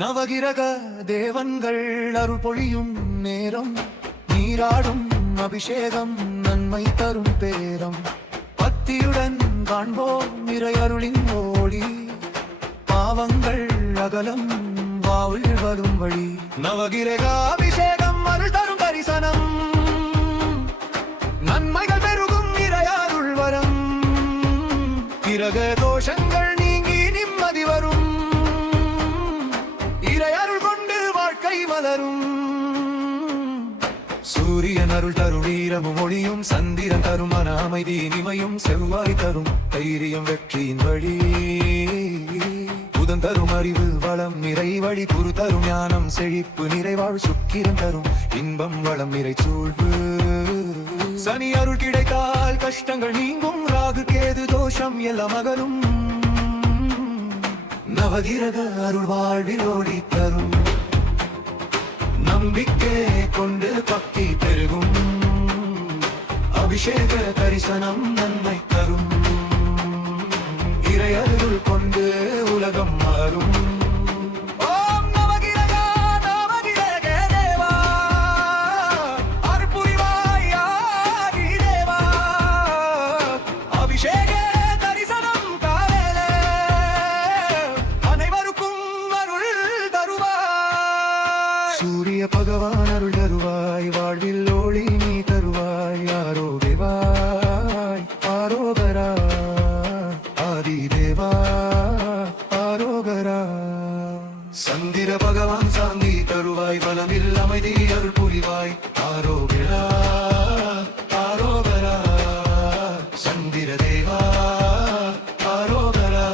நவகிரக தேவன்கள் அருள் பொழியும் நேரம், நீராடும் அபிஷேகம் நன்மை தரும் பேரம். பக்தியுடன் காண்போம் இறை அருளின் ஒளி, பாவங்கள் அகலம் வாவில் வரும் வழி. நவகிரக அபிஷேகம் அருள் தரும் தரிசனம், நன்மைகள் பெருகும் இறை அருள் வரம். கிரக தோஷங்கள் நீங்கி நிம்மதி வரும், அருள் கொண்டு வாழ்க்கை மலரும். சூரியன் அருள் தரும் வீரமும் ஒளியும், சந்திரன் தரும் மன அமைதி இனிமையும், செவ்வாய் தரும் தைரியம் வெற்றியின் வழி. புதன் தரும் அறிவு வளம் நிறை வழி, குரு தரும் ஞானம் செழிப்பு நிறைவாழ். சுக்கிரன் தரும் இன்பம் வளம் நிறை சூழ்வு. சனி அருள் கிடைத்தால் கஷ்டங்கள் நீங்கும், ராகு கேது தோஷம் எல்லாம் அகலும். நவகிரக அருள் வாழ்வில் ஓடி தரும், நம்பிக்கை கொண்டு பக்தி பெருகும். அபிஷேக தரிசனம் நன்மை தரும், இறை அருள் கொண்டு உலகம் மாறும். சூரிய பகவான் அருள் தருவாய், வாழ்வில் ஒளி நீ தருவாய். ஆரோகேவாய் ஆரோகரா, ஆதி தேவா ஆரோகரா. சந்திர பகவான் சாந்தி தருவாய், பலமில் அமைதி அருள் புரிவாய். ஆரோகரா ஆரோகரா, சந்திர தேவா ஆரோகரா.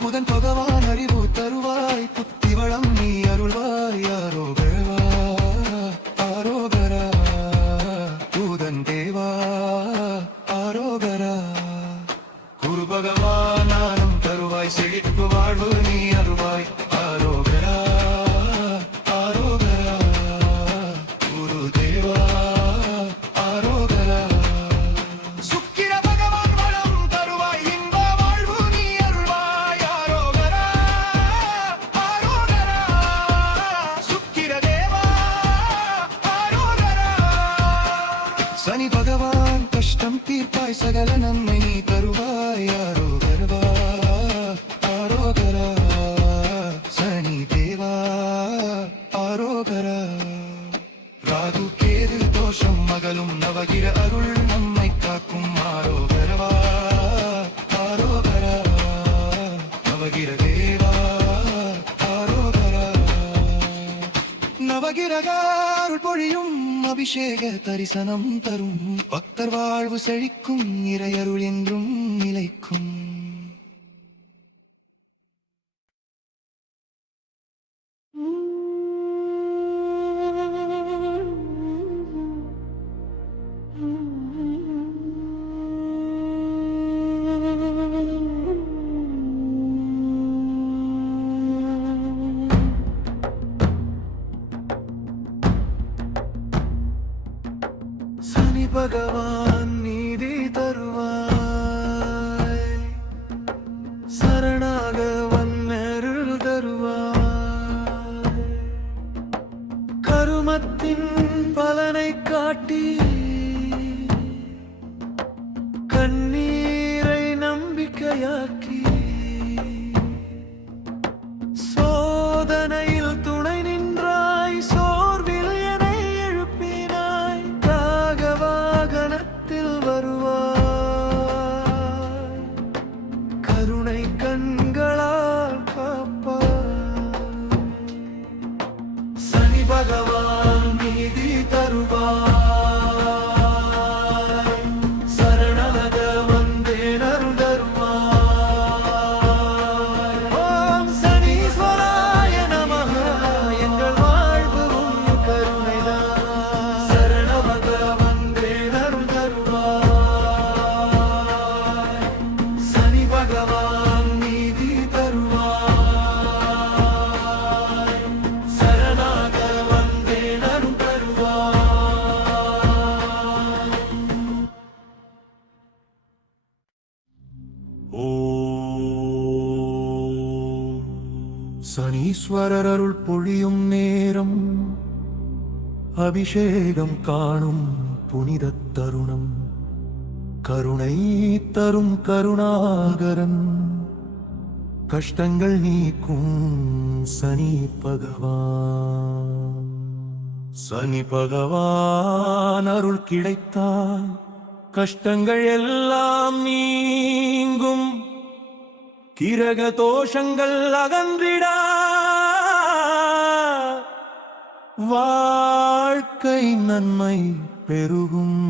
புதன் பகவான் அறிவு தருவாய், புத்தி வளம் நீ அருள்வாய். ஆரோகரா ஆரோகரா, புதன் தேவா ஆரோகரா. குரு பகவான் ஞானம் தருவாய், செழிப்பு வாழ்வு நீ அருள்வாய். ஆரோகரா ஆரோகரா, குரு தேவா ஆரோகரா. சுக்கிர பகவான் வளம் தருவாய், இன்ப வாழ்வு நீ அருள்வாய். ஆரோகரா ஆரோகரா, சுக்கிர தேவா ஆரோகரா. சனி பகவான் கஷ்டம் தீர்ப்பாய், சகல நன்மை நீ தருவாய். ஆரோகரா ஆரோகரா, சனி தேவா ஆரோகரா. ராகு கேது தோஷம் மகளும், நவகிர அருள் நம்மை காக்கும். ஆரோகரா ஆரோகரா, நவகிர தேவா ஆரோகரா. நவகிரக அருள் பொழியும், அபிஷேக தரிசனம் தரும். பக்தர் வாழ்வு செழிக்கும், இறை அருள் என்றும் நிலைக்கும். சனி பகவான் நீதி தருவாய், சரணாக வன்னருள் தருவாய். கருமத்தின் பலனை காட்டி, கண்ணீரை நம்பிக்கையாக்கி, சோதனையில் துணை நின்றாய், சோர்வில் என்னை எழுப்பினாய். தாக வாகனத்தில் வருவாய், கருணை கண்களால் சனீஸ்வரர் அருள் பொழியும் நேரம், அபிஷேகம் காணும் புனித தருணம், கருணை தரும் கருணாகரன், கஷ்டங்கள் நீக்கும் சனி பகவான். சனி பகவான் அருள் கிடைத்தால் கஷ்டங்கள் எல்லாம் நீங்கும், கிரக தோஷங்கள் அகன்றிட வாழ்க்கை நன்மை பெருகும்.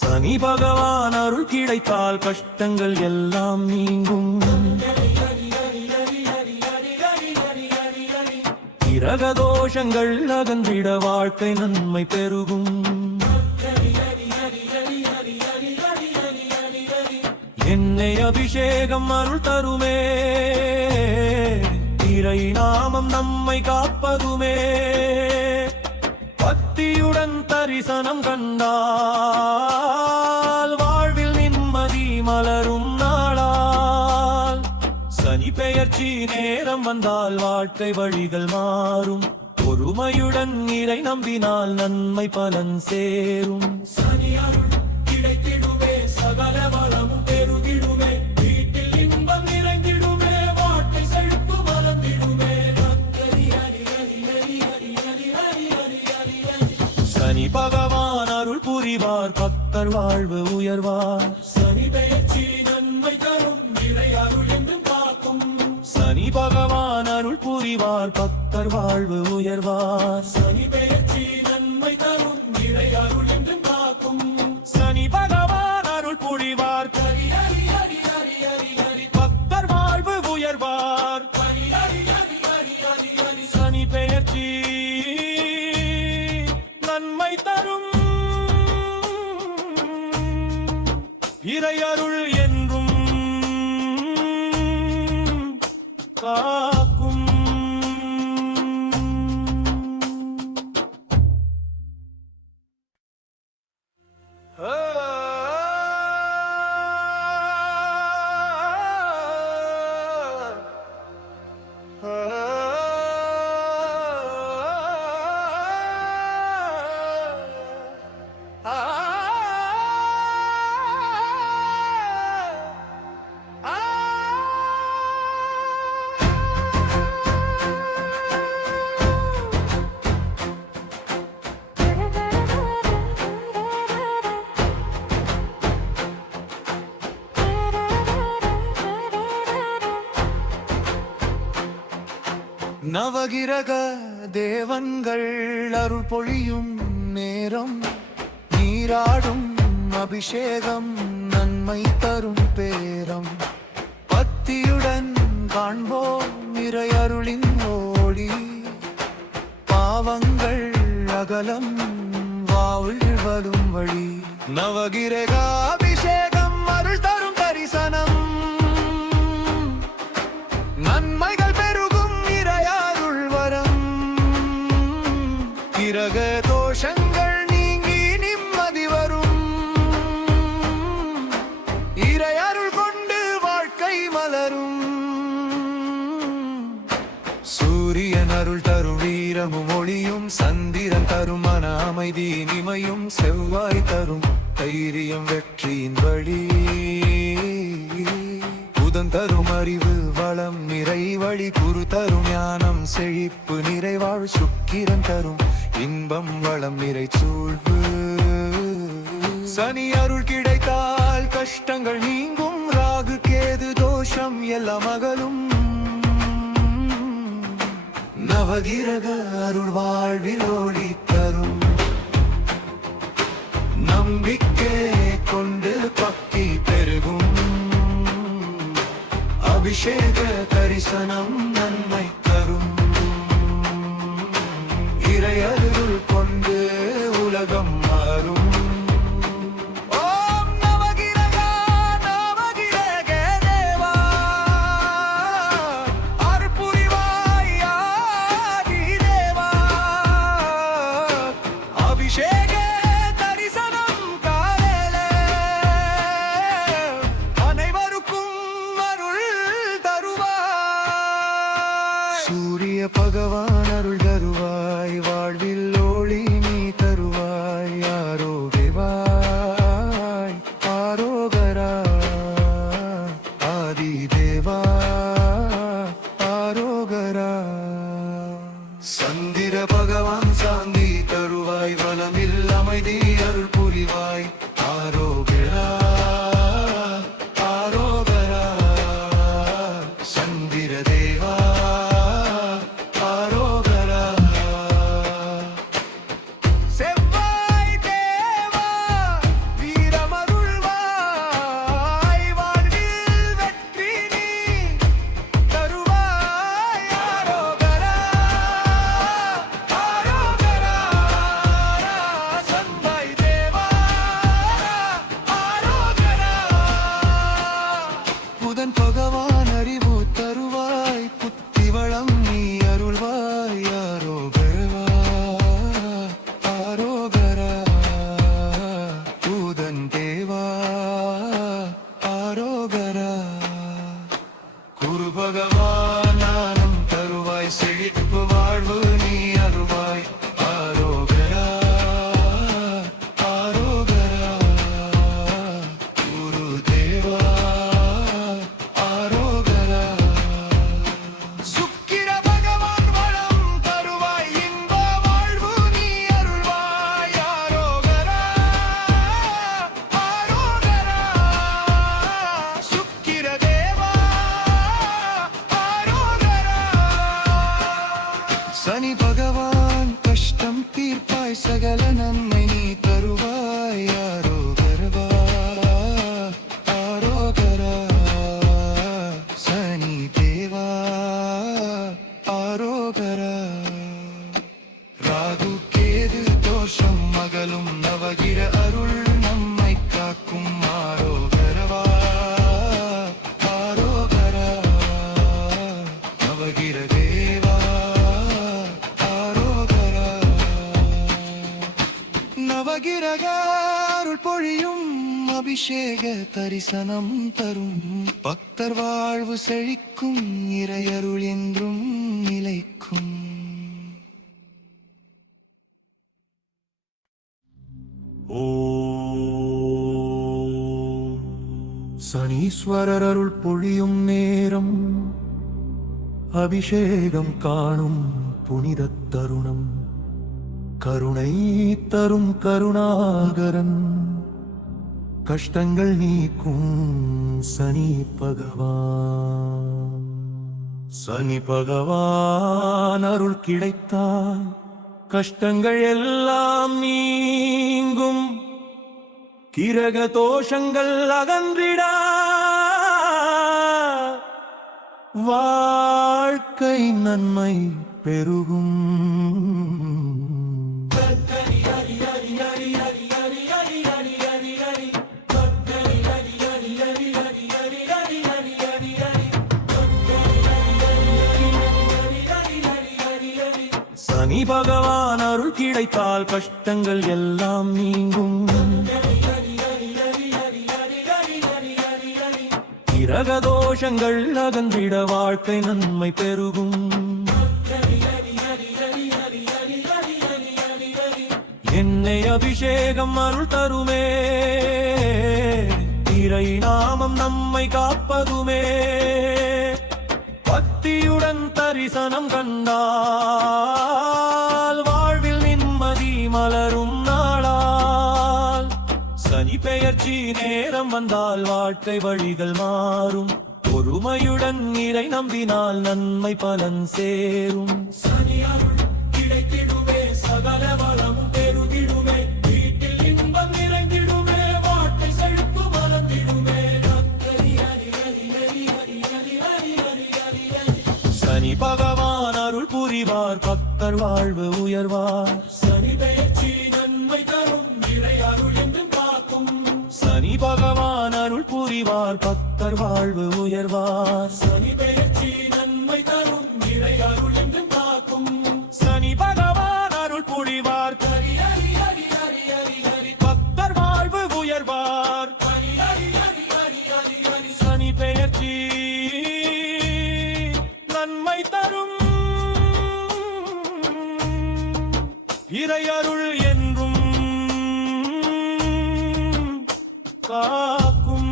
சனி பகவான் அருள் கிடைத்தால் கஷ்டங்கள் எல்லாம் நீங்கும், கிரக தோஷங்கள் அகன்றிட வாழ்க்கை நன்மை பெருகும். எண்ணெய் அபிஷேகம் அருள் தருமே, இறை நாமம் நம்மை காப்பதுமே, பக்தியுடன் தரிசனம் கண்டால் வாழ்வில் நிம்மதி மலரும் நாளால். சனி பெயர்ச்சி நேரம் வந்தால் வாழ்க்கை வழிகள் மாறும், பொறுமையுடன் இறை நம்பினால் நன்மை பலன் சேரும். சனி அருள் கிடைத்திடுமே, சகல வளமும் பெருகிடுமே, வீட்டில் இன்பம் நிறைந்திடுமே, வாழ்க்கை செழிப்பு மலர்ந்திடுமே. சனி பகவான் அருள் புரிவார், பக்தர் வாழ்வு உயர்வார். சனி பெயர்ச்சி நன்மை தரும், இறை அருள் என்றும் காக்கும். சனி பகவான் அருள் புரிவார், பக்தர் வாழ்வு உயர்வார். சனி பெயர்ச்சி நன்மை தரும், இறை அருள் என்றும் காக்கும். சனி பகவான் அருள் புரிவார், பக்தர் வாழ்வு உயர்வார். சனி பெயர்ச்சி நன்மை தரும், இறை அருள் என்றும் காக்கும். நவகிரக தேவன்கள் அருள் பொழியும் நேரம், நீராடும் அபிஷேகம் நன்மை தரும் பேரம், பக்தியுடன் காண்போம் இறை அருளின் ஒளி, பாவங்கள் அகலம் வாழ்வதும் வழி. நவகிரக அபிஷேகம் அருள் தரும் தரிசனம், நன்மைகள் பெருகும் இறை அருள் வரம், கிரக தோஷங்கள் நீங்கி நிம்மதி வரும், இறை அருள் கொண்டு வாழ்க்கை மலரும். சூரியன் அருள் தரும் வீரமும் ஒளியும், சந்திரன் தரும் மன அமைதி இனிமையும், செவ்வாய் தரும் தைரியம் வெற்றியின் வழி, புதன் தரும் அறிவு வளம் நிறை வழி, குரு தரும் ஞானம் செழிப்பு நிறைவாழ், சுக்கிரன் தரும் இன்பம் வளம் நிறை சூழ்வு. சனி அருள் கிடைத்தால் கஷ்டங்கள் நீங்கும், ராகு கேது தோஷம் எல்லாம் அகலும், நவகிரக அருள் வாழ்வில் ஒளி தரும், நம்பிக்கை கொண்டு பக்தி பெருகும், அபிஷேக தரிசனம் நன்மை தரும், இறை அருள் கொண்டு உலகம் மாறும். ஓம் நவகிரக நவகிரக தேவா, அருள் புரிவாய் சூரிய பகவான் அருள் தருவாய், வாழ்வில் ஒளி நீ தருவாய். ஆரோகேவாய் ஆரோகரா ஆதி தேவா ஆரோகரா. சந்திர பகவான் சாந்தி தருவாய், வளமில் அமைதி அருள் புரிவாய். ஆரோகரா ஆரோகரா சந்திர தேவா ஆரோகரா. செவ்வாய் தேவா வீரமருள்வாய், வாழ்வில் வெற்றி நீ தருவாய். ஆரோகரா ஆரோகரா செவ்வாய் தேவா ஆரோகரா. புதன் பகவான் அறிவு தருவாய், புத்தி வளம் நீ அருள்வாய். ஆரோகரா ஆரோகரா புதன் தேவா ஆரோகரா. குரு பகவான் ஞானம் தருவாய், செழிப்பு வாழ்வு நீ அருள்வாய். ஆரோகரா ஆரோகரா குரு தேவா ஆரோகரா. சுக்கிர பகவான் வளம் தருவாய், இன்ப வாழ்வு நீ அருள்வாய். ஆரோகரா ஆரோகரா சுக்கிர தேவா ஆரோகரா. சனி பகவான் கஷ்டம் தீர்ப்பாய், சகல நன்மை நீ தருவாய். ஆரோகரா ஆரோகரா சனி தேவா ஆரோகரா. ராகு கேது தோஷம் மகளும், நவகிர அருள் நம்மை காக்கும். ஆரோகரவா ஆரோகரா நவகிர தேவா ஆரோகரா. நவகிரக அருள் பொழியும், அபிஷேக தரிசனம் தரும். பக்தர் வாழ்வு செழிக்கும், இறையருள் என்றும் நிலைக்கும். சனீஸ்வரர் அருள் பொழியும் நேரம், அபிஷேகம் காணும் புனித தருணம். கருணை தரும் கருணாகரன், கஷ்டங்கள் நீக்கும் சனி பகவான். சனி பகவான் அருள் கிடைத்தால் கஷ்டங்கள் எல்லாம் நீங்கும், கிரக தோஷங்கள் அகன்றிட வாழ்க்கை நன்மை பெருகும். சனி பகவான் அருள் கிடைத்தால் கஷ்டங்கள் எல்லாம் நீங்கும், கிரக தோஷங்கள் அகன்றிட வாழ்க்கை நன்மை பெருகும். எண்ணெய் அபிஷேகம் அருள் தருமே, இறை நாமம் நம்மை காப்பதுமே. பக்தியுடன் தரிசனம் கண்டால் வாழ்வில் நிம்மதி மலரும் நாளால். சனி பெயர்ச்சி நேரம் வந்தால் வாழ்க்கை வழிகள் மாறும், பொறுமையுடன் இறை நம்பினால் நன்மை பலன் சேரும். சனி அருள் கிடைத்திடுமே, சகல வளமும் பெருகிடுமே, வீட்டில் இன்பம் நிறைந்திடுமே, வாழ்க்கை செழிப்பு மலர்ந்திடுமே. சனி பகவான் அருள் புரிவார், பக்தர் வாழ்வு உயர்வார். சனி பெயர்ச்சி நன்மை தரும், இறை அருள் என்றும் காக்கும். சனி பகவான் அருள் புரிவார், பக்தர் வாழ்வு உயர்வார். சனி பெயர்ச்சி நன்மை தரும், இறை அருள் என்றும் காக்கும். சனி பகவான் அருள் புரிவார், பக்தர் வாழ்வு உயர்வார். சனி பெயர்ச்சி நன்மை தரும். இறையருள் என்றும் காக்கும்.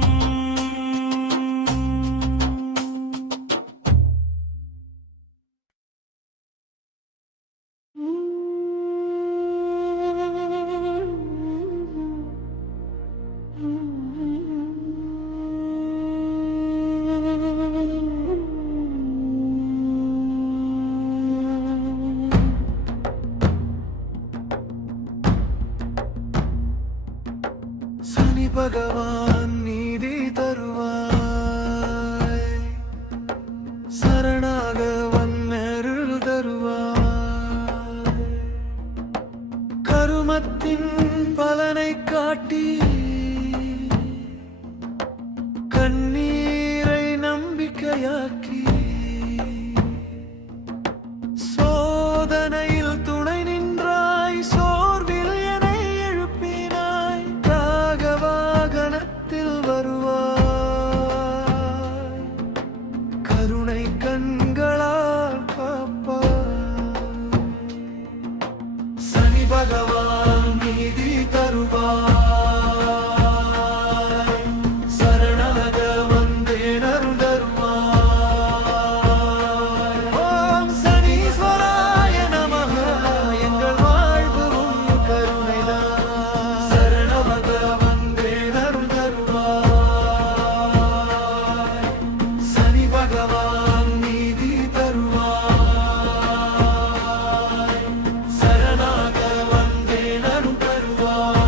சனி பகவான் நீதி தருவாய், சரணாக வன்னருள் தருவாய். கருமத்தின் பலனை காட்டி கண்ணீரை நம்பிக்கையாக்கி சோதனையில் துணை நின்றாய், சோர்வில் என்னை எழுப்பினாய். தாக வாகனத்தில் வருவாய், கருணை கண்களால் காப்பாய். சனி பகவான் நீதி தருவாய், சரணாக வந்தேன் அருள் தருவாய். ஓம் சனீஸ்வராய நமः, எங்கள் வாழ்வு உன் கருணைதான். சரணாக வந்தேன் அருள் தருவாய், சனி பகவான் நீதி தருவாய், சரணாக வந்தேன் அருள் தருவாய்.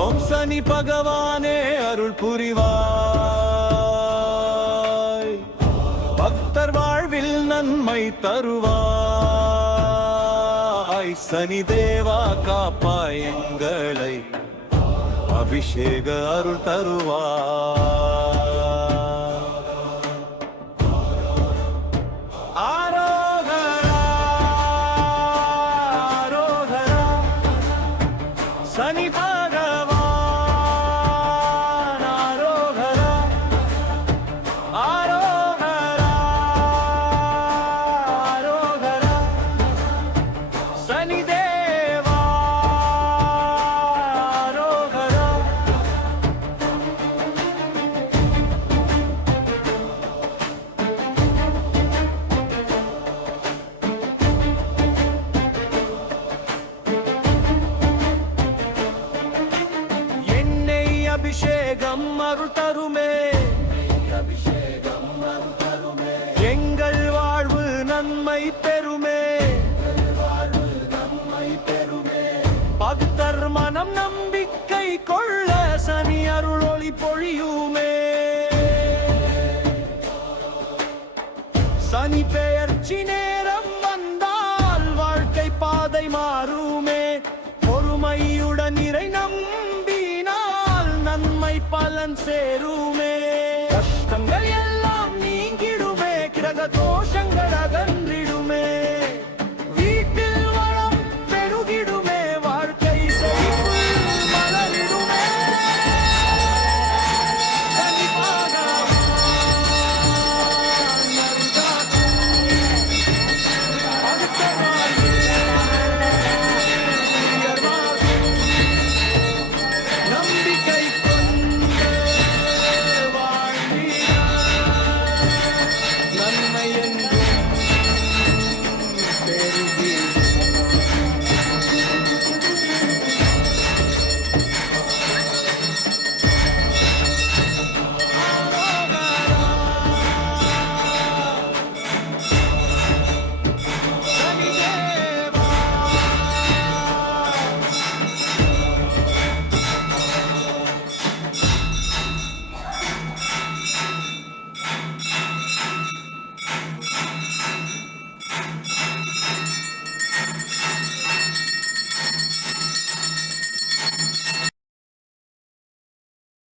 ஓம் சனி பகவானே அருள் புரிவாய், பக்தர் வாழ்வில் நன்மை தருவாய். சனி தேவா காப்பாய் எங்களை, அபிஷேக அருள் தருவாய். ஆரோகரா ஆரோகரா, சனி பகவான் ஆரோகரா ஆரோகரா ஆரோகரா, சனி தேவா ஆரோகரா. எண்ணெய் அபிஷேகம் அருள் தருமே, எங்கள் வாழ்வு நன்மை பெறுமே. பக்தர் மனம் நம்பிக்கை கொள்ள சனி அருள் ஒளி பொழியுமே. சனி பெயர்ச்சி நேரம் வந்தால் வாழ்க்கை பாதை மாறுமே. பொறுமையுடன் இறை நம்பினால் நன்மை பலன் சேருமே. கஷ்டங்கள் எல்லாம் நீங்கிடுமே. கிரக